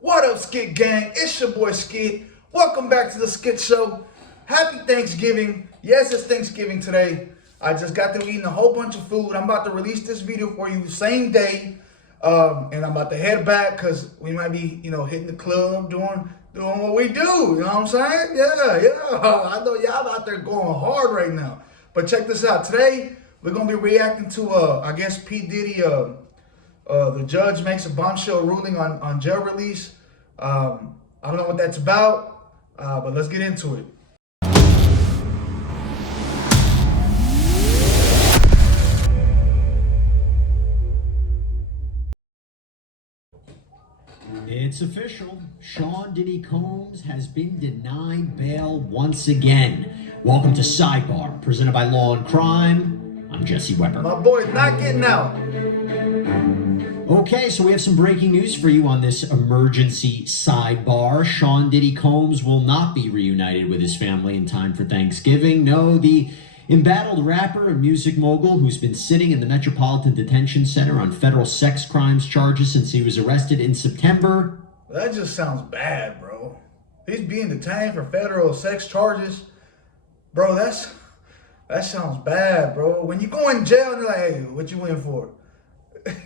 What up, Skit Gang? It's your boy Skit. Welcome back to the Skit Show. Happy Thanksgiving. Yes, it's Thanksgiving today. I just got through eating a whole bunch of food. I'm about to release this video for you same day. And I'm about to head back because we might be, hitting the club, doing what we do. You know what I'm saying? Yeah. I know y'all out there going hard right now. But check this out. Today, we're going to be reacting to, I guess, P. Diddy. The judge makes a bombshell ruling on jail release. I don't know what that's about, but let's get into it. It's official. Sean Diddy Combs has been denied bail once again. Welcome to Sidebar, presented by Law and Crime. I'm Jesse Weber. My boy's not getting out. Okay, so we have some breaking news for you on this emergency sidebar. Sean Diddy Combs will not be reunited with his family in time for Thanksgiving. No, the embattled rapper and music mogul who's been sitting in the Metropolitan Detention Center on federal sex crimes charges since he was arrested in September. That just sounds bad, bro. He's being detained for federal sex charges. Bro, that sounds bad, bro. When you go in jail and they're like, hey, what you in for?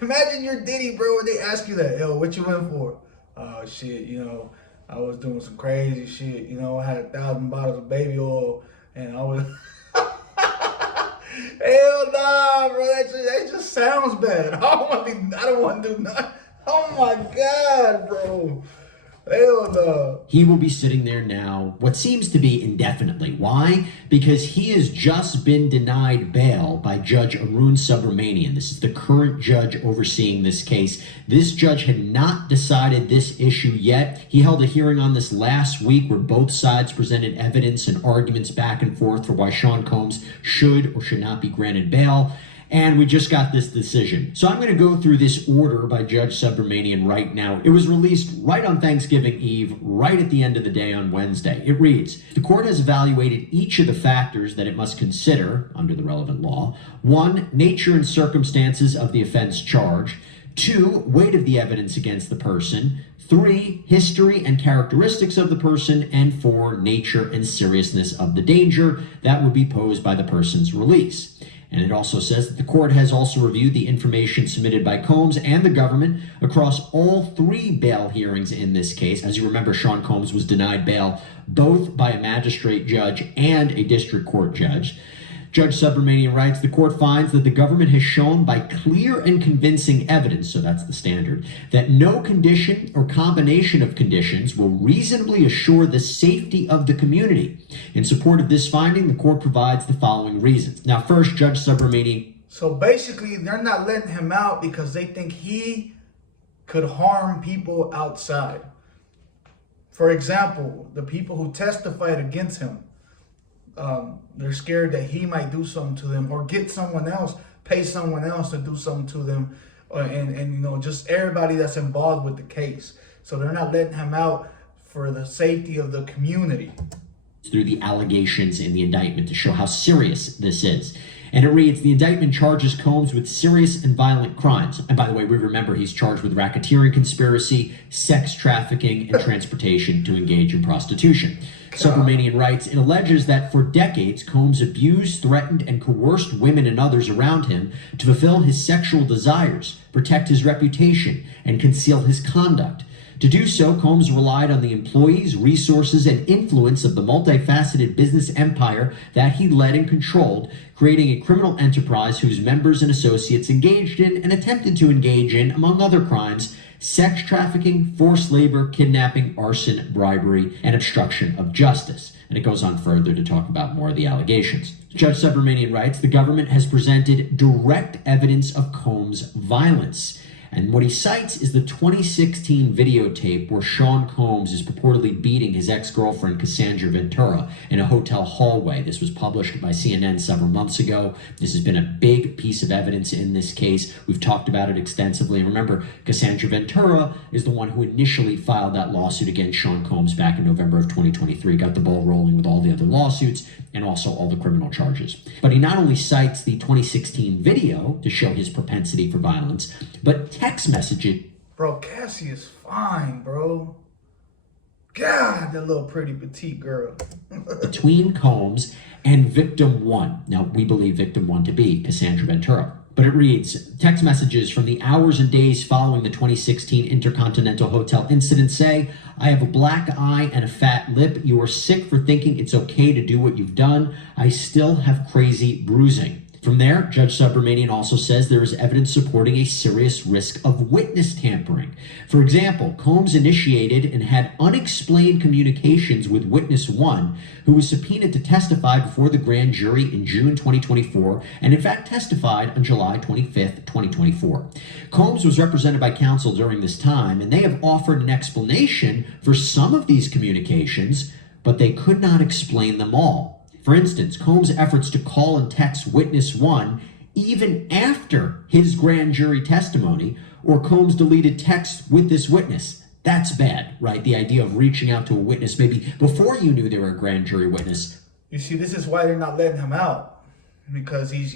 Imagine you're Diddy, bro, and they ask you that. Yo, what you in for? Oh, shit, I was doing some crazy shit. I had 1,000 bottles of baby oil, and I was... Hell nah, bro. That just sounds bad. I don't want to do nothing. Oh, my God, bro. Hell no. He will be sitting there now, what seems to be indefinitely. Why? Because he has just been denied bail by Judge Arun Subramanian. This is the current judge overseeing this case. This judge had not decided this issue yet. He held a hearing on this last week where both sides presented evidence and arguments back and forth for why Sean Combs should or should not be granted bail. And we just got this decision. So I'm going to go through this order by Judge Subramanian right now. It was released right on Thanksgiving Eve, right at the end of the day on Wednesday. It reads, the court has evaluated each of the factors that it must consider under the relevant law. 1, nature and circumstances of the offense charged. 2, weight of the evidence against the person. 3, history and characteristics of the person. And 4, nature and seriousness of the danger that would be posed by the person's release. And it also says that the court has also reviewed the information submitted by Combs and the government across all 3 bail hearings in this case. As you remember, Sean Combs was denied bail both by a magistrate judge and a district court judge. Judge Subramanian writes, the court finds that the government has shown by clear and convincing evidence, so that's the standard, that no condition or combination of conditions will reasonably assure the safety of the community. In support of this finding, the court provides the following reasons. Now, first, Judge Subramanian. So basically, they're not letting him out because they think he could harm people outside. For example, the people who testified against him. They're scared that he might do something to them or get someone else, pay someone else to do something to them, and just everybody that's involved with the case. So they're not letting him out for the safety of the community. Through the allegations in the indictment to show how serious this is. And it reads, the indictment charges Combs with serious and violent crimes. And by the way, we remember he's charged with racketeering conspiracy, sex trafficking, and transportation to engage in prostitution. Subramanian writes, it alleges that for decades, Combs abused, threatened, and coerced women and others around him to fulfill his sexual desires, protect his reputation, and conceal his conduct. To do so, Combs relied on the employees, resources, and influence of the multifaceted business empire that he led and controlled, creating a criminal enterprise whose members and associates engaged in and attempted to engage in, among other crimes, sex trafficking, forced labor, kidnapping, arson, bribery, and obstruction of justice. And it goes on further to talk about more of the allegations. Judge Subramanian writes, the government has presented direct evidence of Combs' violence. And what he cites is the 2016 videotape where Sean Combs is purportedly beating his ex-girlfriend Cassandra Ventura in a hotel hallway. This was published by CNN several months ago. This has been a big piece of evidence in this case. We've talked about it extensively. And remember, Cassandra Ventura is the one who initially filed that lawsuit against Sean Combs back in November of 2023, got the ball rolling with all the other lawsuits and also all the criminal charges. But he not only cites the 2016 video to show his propensity for violence, but text messaging Bro, Cassie is fine, bro. God, that little pretty petite girl. Between Combs and victim one. Now, we believe victim one to be Cassandra Ventura. But it reads, text messages from the hours and days following the 2016 Intercontinental Hotel incident say, I have a black eye and a fat lip. You are sick for thinking it's okay to do what you've done. I still have crazy bruising. From there, Judge Subramanian also says there is evidence supporting a serious risk of witness tampering. For example, Combs initiated and had unexplained communications with witness one, who was subpoenaed to testify before the grand jury in June 2024, and in fact testified on July 25th, 2024. Combs was represented by counsel during this time, and they have offered an explanation for some of these communications, but they could not explain them all. For instance, Combs' efforts to call and text witness one even after his grand jury testimony, or Combs deleted texts with this witness. That's bad, right? The idea of reaching out to a witness maybe before you knew they were a grand jury witness. You see, this is why they're not letting him out, because he's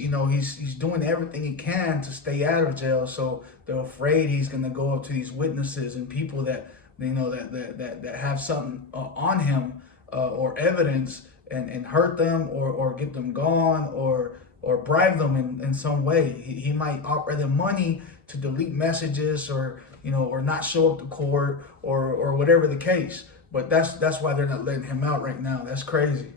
doing everything he can to stay out of jail. So they're afraid he's gonna go up to these witnesses and people that that have something on him or evidence. And hurt them or get them gone or bribe them in some way. He might offer them money to delete messages or not show up to court or whatever the case. But that's why they're not letting him out right now. That's crazy.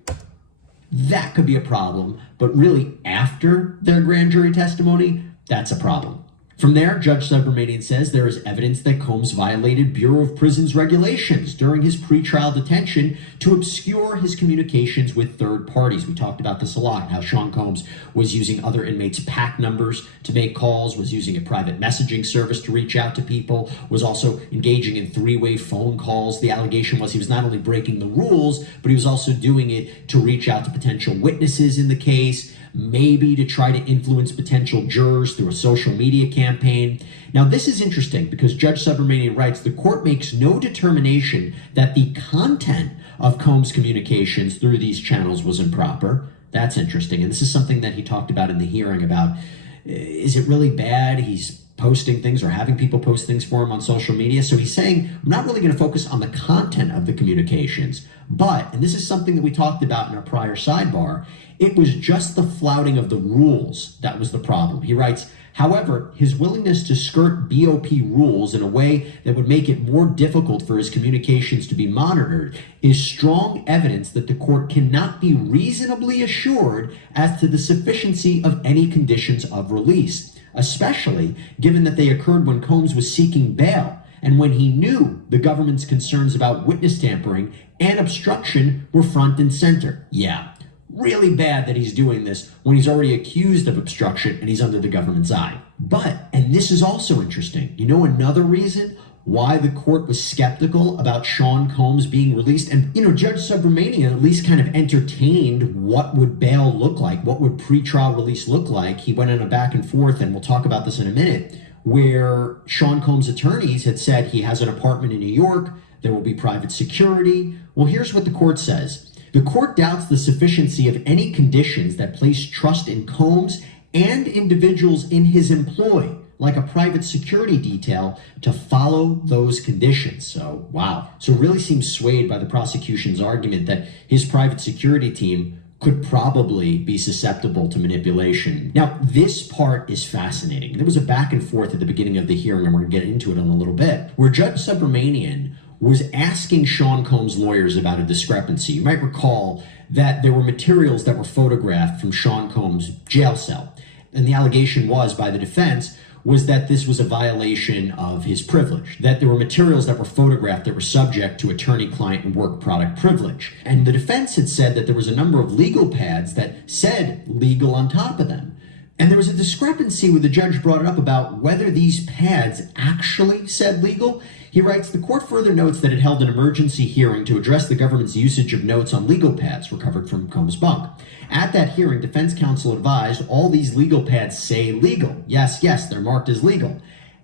That could be a problem, but really after their grand jury testimony, that's a problem. From there, Judge Subramanian says there is evidence that Combs violated Bureau of Prisons regulations during his pretrial detention to obscure his communications with third parties. We talked about this a lot, how Sean Combs was using other inmates' PAC numbers to make calls, was using a private messaging service to reach out to people, was also engaging in three-way phone calls. The allegation was he was not only breaking the rules, but he was also doing it to reach out to potential witnesses in the case, maybe to try to influence potential jurors through a social media campaign. Now, this is interesting because Judge Subramanian writes, the court makes no determination that the content of Combs' communications through these channels was improper. That's interesting. And this is something that he talked about in the hearing about, is it really bad he's posting things or having people post things for him on social media? So he's saying, I'm not really going to focus on the content of the communications, but, and this is something that we talked about in our prior sidebar, it was just the flouting of the rules that was the problem. He writes, however, his willingness to skirt BOP rules in a way that would make it more difficult for his communications to be monitored is strong evidence that the court cannot be reasonably assured as to the sufficiency of any conditions of release, especially given that they occurred when Combs was seeking bail and when he knew the government's concerns about witness tampering and obstruction were front and center. Yeah. Really bad that he's doing this when he's already accused of obstruction and he's under the government's eye. But, and this is also interesting, you know another reason why the court was skeptical about Sean Combs being released? And, Judge Subramanian at least kind of entertained what would bail look like, what would pretrial release look like. He went on a back and forth, and we'll talk about this in a minute, where Sean Combs' attorneys had said he has an apartment in New York, there will be private security. Well, here's what the court says. The court doubts the sufficiency of any conditions that place trust in Combs and individuals in his employ, like a private security detail, to follow those conditions. So, wow. So it really seems swayed by the prosecution's argument that his private security team could probably be susceptible to manipulation. Now, this part is fascinating. There was a back and forth at the beginning of the hearing, and we're going to get into it in a little bit, where Judge Subramanian was asking Sean Combs' lawyers about a discrepancy. You might recall that there were materials that were photographed from Sean Combs' jail cell. And the allegation was by the defense was that this was a violation of his privilege, that there were materials that were photographed that were subject to attorney-client and work product privilege. And the defense had said that there was a number of legal pads that said legal on top of them. And there was a discrepancy where the judge brought it up about whether these pads actually said legal. He writes, the court further notes that it held an emergency hearing to address the government's usage of notes on legal pads recovered from Combs' bunk. At that hearing, defense counsel advised all these legal pads say legal. Yes, they're marked as legal.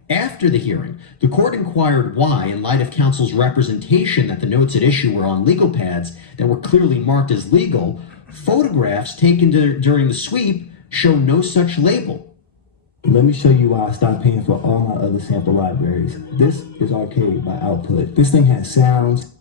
After the hearing, the court inquired why, in light of counsel's representation that the notes at issue were on legal pads that were clearly marked as legal, photographs taken during the sweep show no such label. Let me show you why I stopped paying for all my other sample libraries. This is Arcade by Output. This thing has sounds.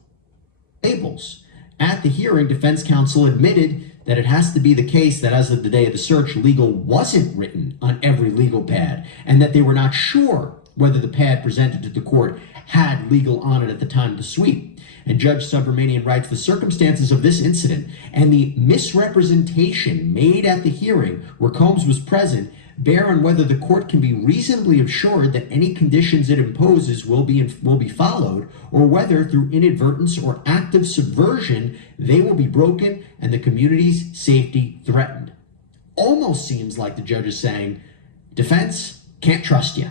Labels. At the hearing, defense counsel admitted that it has to be the case that as of the day of the search, legal wasn't written on every legal pad, and that they were not sure whether the pad presented to the court had legal on it at the time of the sweep. And Judge Subramanian writes, the circumstances of this incident and the misrepresentation made at the hearing where Combs was present bear on whether the court can be reasonably assured that any conditions it imposes will be followed, or whether through inadvertence or active subversion they will be broken and the community's safety threatened. Almost seems like the judge is saying, defense, can't trust you.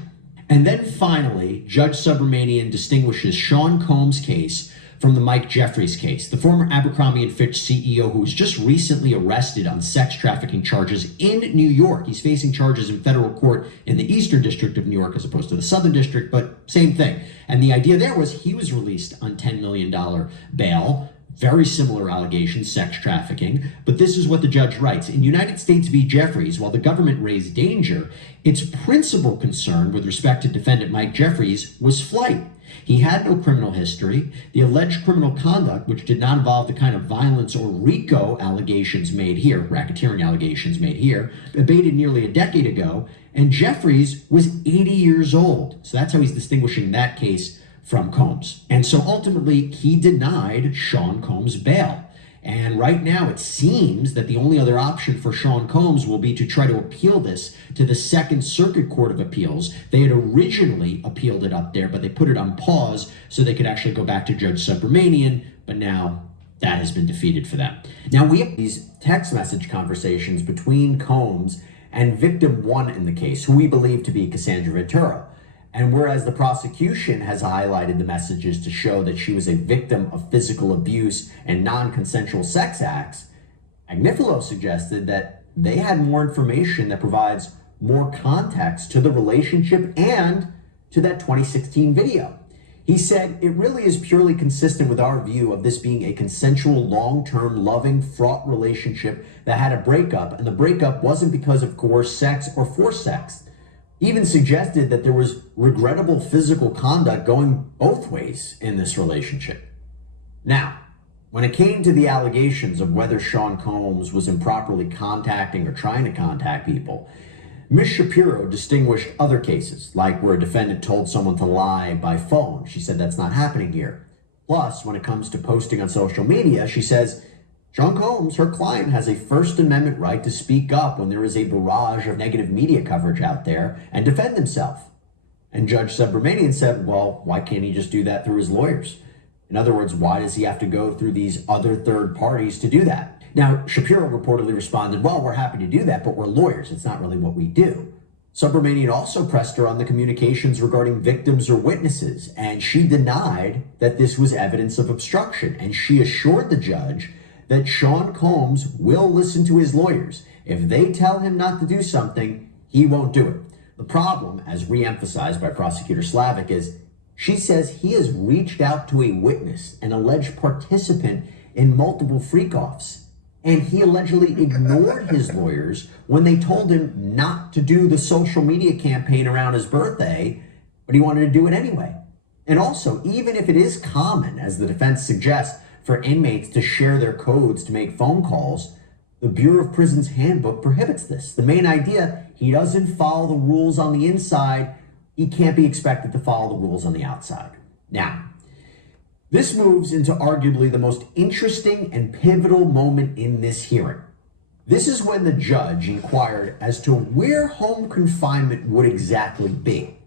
And then finally, Judge Subramanian distinguishes Sean Combs' case from the Mike Jeffries case, the former Abercrombie & Fitch CEO who was just recently arrested on sex trafficking charges in New York. He's facing charges in federal court in the Eastern District of New York as opposed to the Southern District, but same thing. And the idea there was he was released on $10 million bail, very similar allegations, sex trafficking. But this is what the judge writes. In United States v. Jeffries, while the government raised danger, its principal concern with respect to defendant Mike Jeffries was flight. He had no criminal history. The alleged criminal conduct, which did not involve the kind of violence or RICO allegations made here, racketeering allegations made here, abated nearly a decade ago, and Jeffries was 80 years old. So that's how he's distinguishing that case from Combs. And so ultimately, he denied Sean Combs bail. And right now, it seems that the only other option for Sean Combs will be to try to appeal this to the Second Circuit Court of Appeals. They had originally appealed it up there, but they put it on pause so they could actually go back to Judge Subramanian, but now that has been defeated for them. Now, we have these text message conversations between Combs and victim one in the case, who we believe to be Cassandra Ventura. And whereas the prosecution has highlighted the messages to show that she was a victim of physical abuse and non-consensual sex acts, Agnifilo suggested that they had more information that provides more context to the relationship and to that 2016 video. He said, it really is purely consistent with our view of this being a consensual, long-term, loving, fraught relationship that had a breakup, and the breakup wasn't because of coerced sex or forced sex. Even suggested that there was regrettable physical conduct going both ways in this relationship. Now, when it came to the allegations of whether Sean Combs was improperly contacting or trying to contact people, Ms. Shapiro distinguished other cases, like where a defendant told someone to lie by phone. She said that's not happening here. Plus, when it comes to posting on social media, she says, Sean Combs, her client, has a First Amendment right to speak up when there is a barrage of negative media coverage out there and defend himself. And Judge Subramanian said, well, why can't he just do that through his lawyers? In other words, why does he have to go through these other third parties to do that? Now, Shapiro reportedly responded, well, we're happy to do that, but we're lawyers. It's not really what we do. Subramanian also pressed her on the communications regarding victims or witnesses, and she denied that this was evidence of obstruction. And she assured the judge that Sean Combs will listen to his lawyers. If they tell him not to do something, he won't do it. The problem, as re-emphasized by Prosecutor Slavic, is she says he has reached out to a witness, an alleged participant in multiple freak-offs, and he allegedly ignored his lawyers when they told him not to do the social media campaign around his birthday, but he wanted to do it anyway. And also, even if it is common, as the defense suggests, for inmates to share their codes to make phone calls, the Bureau of Prisons handbook prohibits this. The main idea, he doesn't follow the rules on the inside, he can't be expected to follow the rules on the outside. Now, this moves into arguably the most interesting and pivotal moment in this hearing. This is when the judge inquired as to where home confinement would exactly be.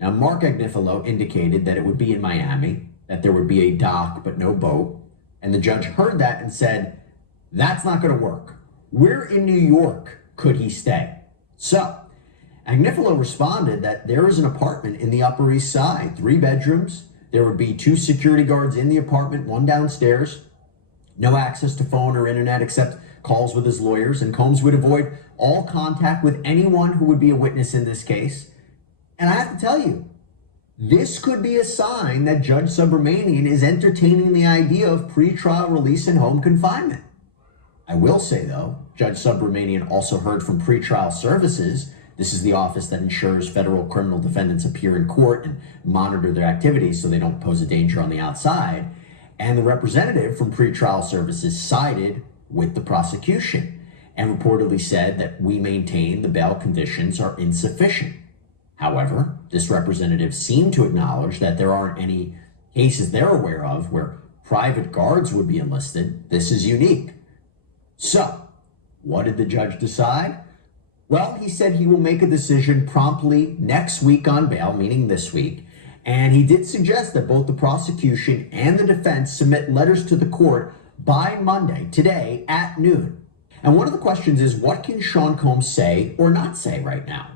Now, Mark Agnifilo indicated that it would be in Miami, that there would be a dock but no boat. And the judge heard that and said, that's not going to work. Where in New York could he stay? So, Agnifilo responded that there is an apartment in the Upper East Side, 3 bedrooms. There would be 2 security guards in the apartment, 1 downstairs. No access to phone or internet except calls with his lawyers. And Combs would avoid all contact with anyone who would be a witness in this case. And I have to tell you, this could be a sign that Judge Subramanian is entertaining the idea of pretrial release and home confinement. I will say, though, Judge Subramanian also heard from pretrial services This is the office that ensures federal criminal defendants appear in court and monitor their activities so they don't pose a danger on the outside. And the representative from pretrial services sided with the prosecution and reportedly said that we maintain the bail conditions are insufficient. However, this representative seemed to acknowledge that there aren't any cases they're aware of where private guards would be enlisted. This is unique. So, what did the judge decide? Well, he said he will make a decision promptly next week on bail, meaning this week, and he did suggest that both the prosecution and the defense submit letters to the court by Monday, today, at noon. And one of the questions is, what can Sean Combs say or not say right now?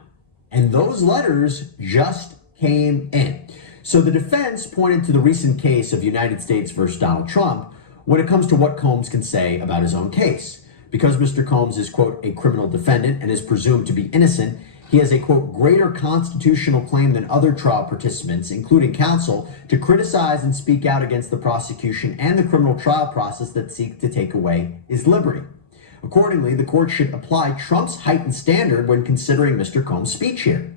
And those letters just came in. So the defense pointed to the recent case of United States versus Donald Trump when it comes to what Combs can say about his own case. Because Mr. Combs is, quote, a criminal defendant and is presumed to be innocent, he has a, quote, greater constitutional claim than other trial participants, including counsel, to criticize and speak out against the prosecution and the criminal trial process that seek to take away his liberty. Accordingly, the court should apply Trump's heightened standard when considering Mr. Combs' speech here.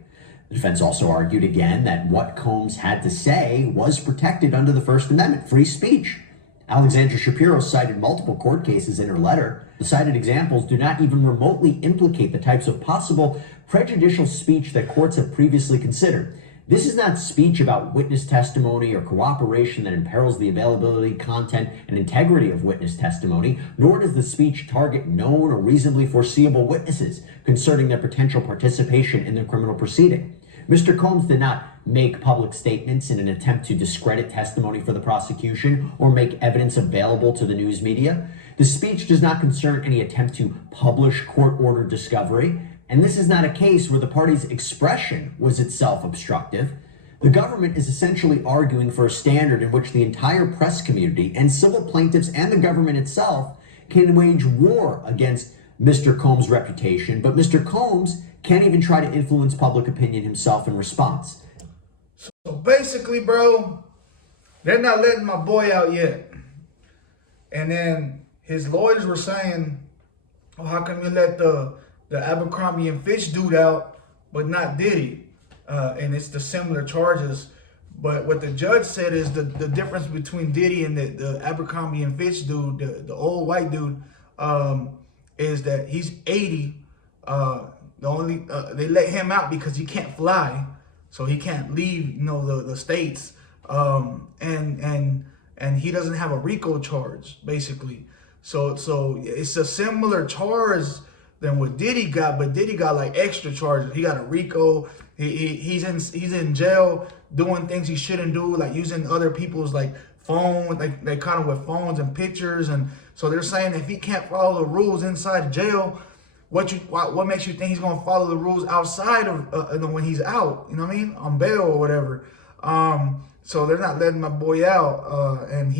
The defense also argued again that what Combs had to say was protected under the First Amendment, free speech. Alexandra Shapiro cited multiple court cases in her letter. The cited examples do not even remotely implicate the types of possible prejudicial speech that courts have previously considered. This is not speech about witness testimony or cooperation that imperils the availability, content, and integrity of witness testimony, nor does the speech target known or reasonably foreseeable witnesses concerning their potential participation in the criminal proceeding. Mr. Combs did not make public statements in an attempt to discredit testimony for the prosecution or make evidence available to the news media. The speech does not concern any attempt to publish court-ordered discovery, and this is not a case where the party's expression was itself obstructive. The government is essentially arguing for a standard in which the entire press community and civil plaintiffs and the government itself can wage war against Mr. Combs' reputation, but Mr. Combs can't even try to influence public opinion himself in response. So basically, bro, they're not letting my boy out yet. And then his lawyers were saying, oh, how come you let the Abercrombie and Fitch dude out, but not Diddy? And it's the similar charges. But what the judge said is the difference between Diddy and the Abercrombie and Fitch dude, the old white dude, is that he's 80. They let him out because he can't fly, so he can't leave, the states, and he doesn't have a RICO charge, basically. So it's a similar charge than what Diddy got, but Diddy got like extra charges. He got a RICO. He's in jail doing things he shouldn't do, like using other people's like phone, like they kind of with phones and pictures, and so they're saying if he can't follow the rules inside jail, what makes you think he's gonna follow the rules outside of when he's out? You know what I mean? On bail or whatever. So they're not letting my boy out, and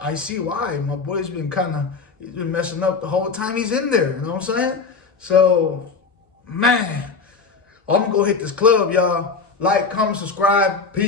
I see why. My boy's been he's been messing up the whole time he's in there. You know what I'm saying? So, man, I'm gonna go hit this club, y'all. Like, comment, subscribe. Peace.